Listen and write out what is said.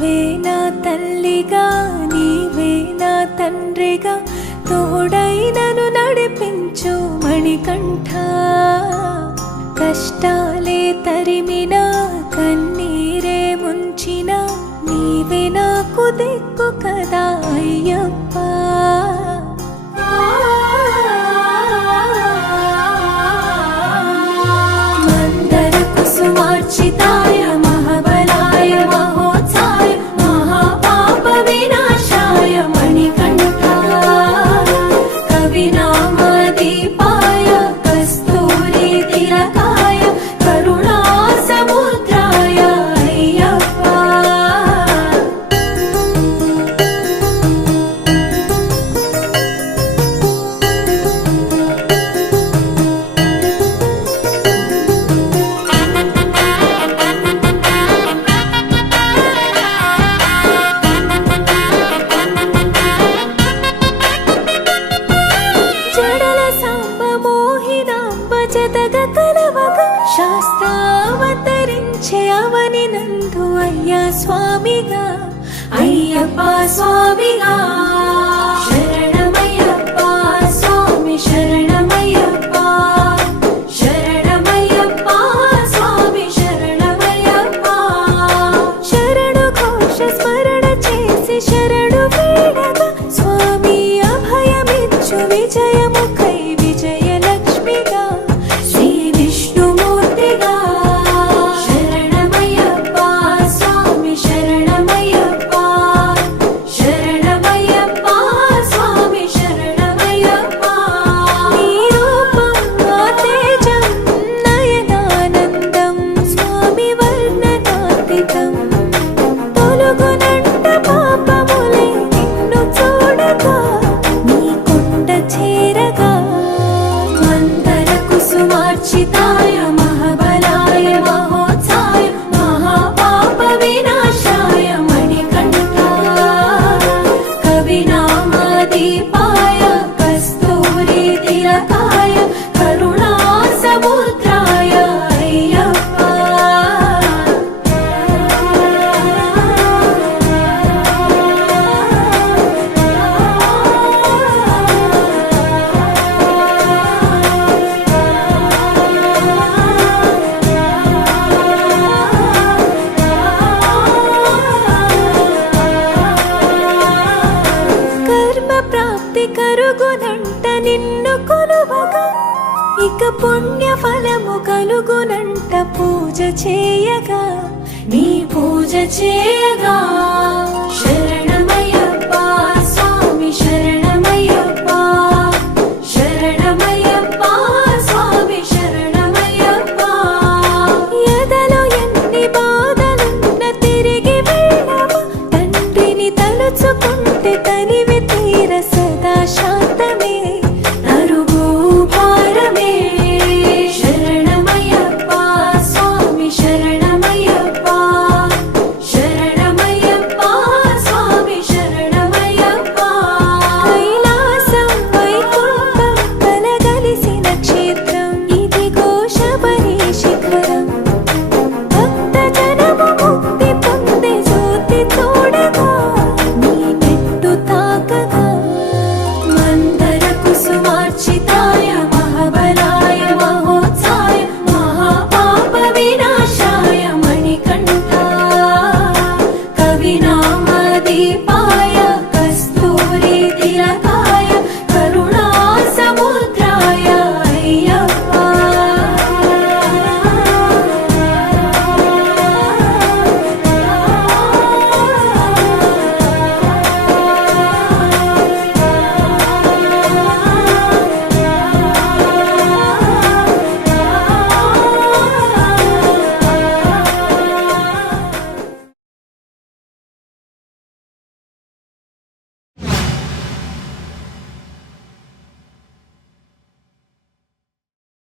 నీవే నా తల్లిగా నీవే నా తండ్రిగా తోడైనను నడిపించు మణికంఠ కష్టాలే తరిమిన కన్నీరే ముంచిన నీవే నాకు దిక్కు కదా అయ్యప్ప మందర కుసుమార్చితాయ మహాబలాయ మహోత్సాయ మహాపాప వినాశాయ మణికంఠ కవినామదీపాయ కస్తూరి తిలకాయ కరుణా సముద్రాయ అయ్యప్ప శాస్త్రావతరించే అవని నందు అయ్యా స్వామిగా అయ్యప్ప స్వామిగా శరణమయ్యప్ప స్వామి శరణమయ్యప్ప శరణమయ్యప్ప స్వామి శరణమయ్యప్ప శరణు ఘోష స్మరణ చేసి శరణు వేడగా స్వామి అభయమిచ్చు విజయముఖై విజయలక్ష్మిగా మార్చితాయ మహాబలాయ మహోత్సాయ మహాపాప వినాశాయ మణికంఠ కవినామదీపాయ కస్తూరి తిలకాయ కరుణా సముద్రాయ అయ్యప్ప కరుగునంట నిన్ను కొలువగా ఇక పుణ్య ఫలము కలుగునంట పూజ చేయగా నీ పూజ చేయగా శరణమయ్యప్ప స్వామి శరణమయ్యప్ప శరణమయ్యప్ప స్వామి శరణమయ్యప్ప ఎదలో ఎన్ని బాధలున్న తిరిగి వెళ్ళవా తండ్రిని తలుచుకుంటే తనివి తీర సదా శాంతమే నరుగు భారమే శరణమయ్యప్ప స్వామి శరణమయ్యప్ప శరణమయ్యప్ప స్వామి శరణమయ్యప్ప కైలాసం వైకుంఠం కలగలిసిన క్షేత్రం ఇదిగో శబరి శిఖరం భక్త జనము ముక్తి పొందే జ్యోతి చూడగా నీ మెట్టు తాకగా మందర కుసుమార్చితాయ మహాబలాయ మహోత్సాయ మహాపాప వినాశాయ మణికంఠ కవినామదీపాయ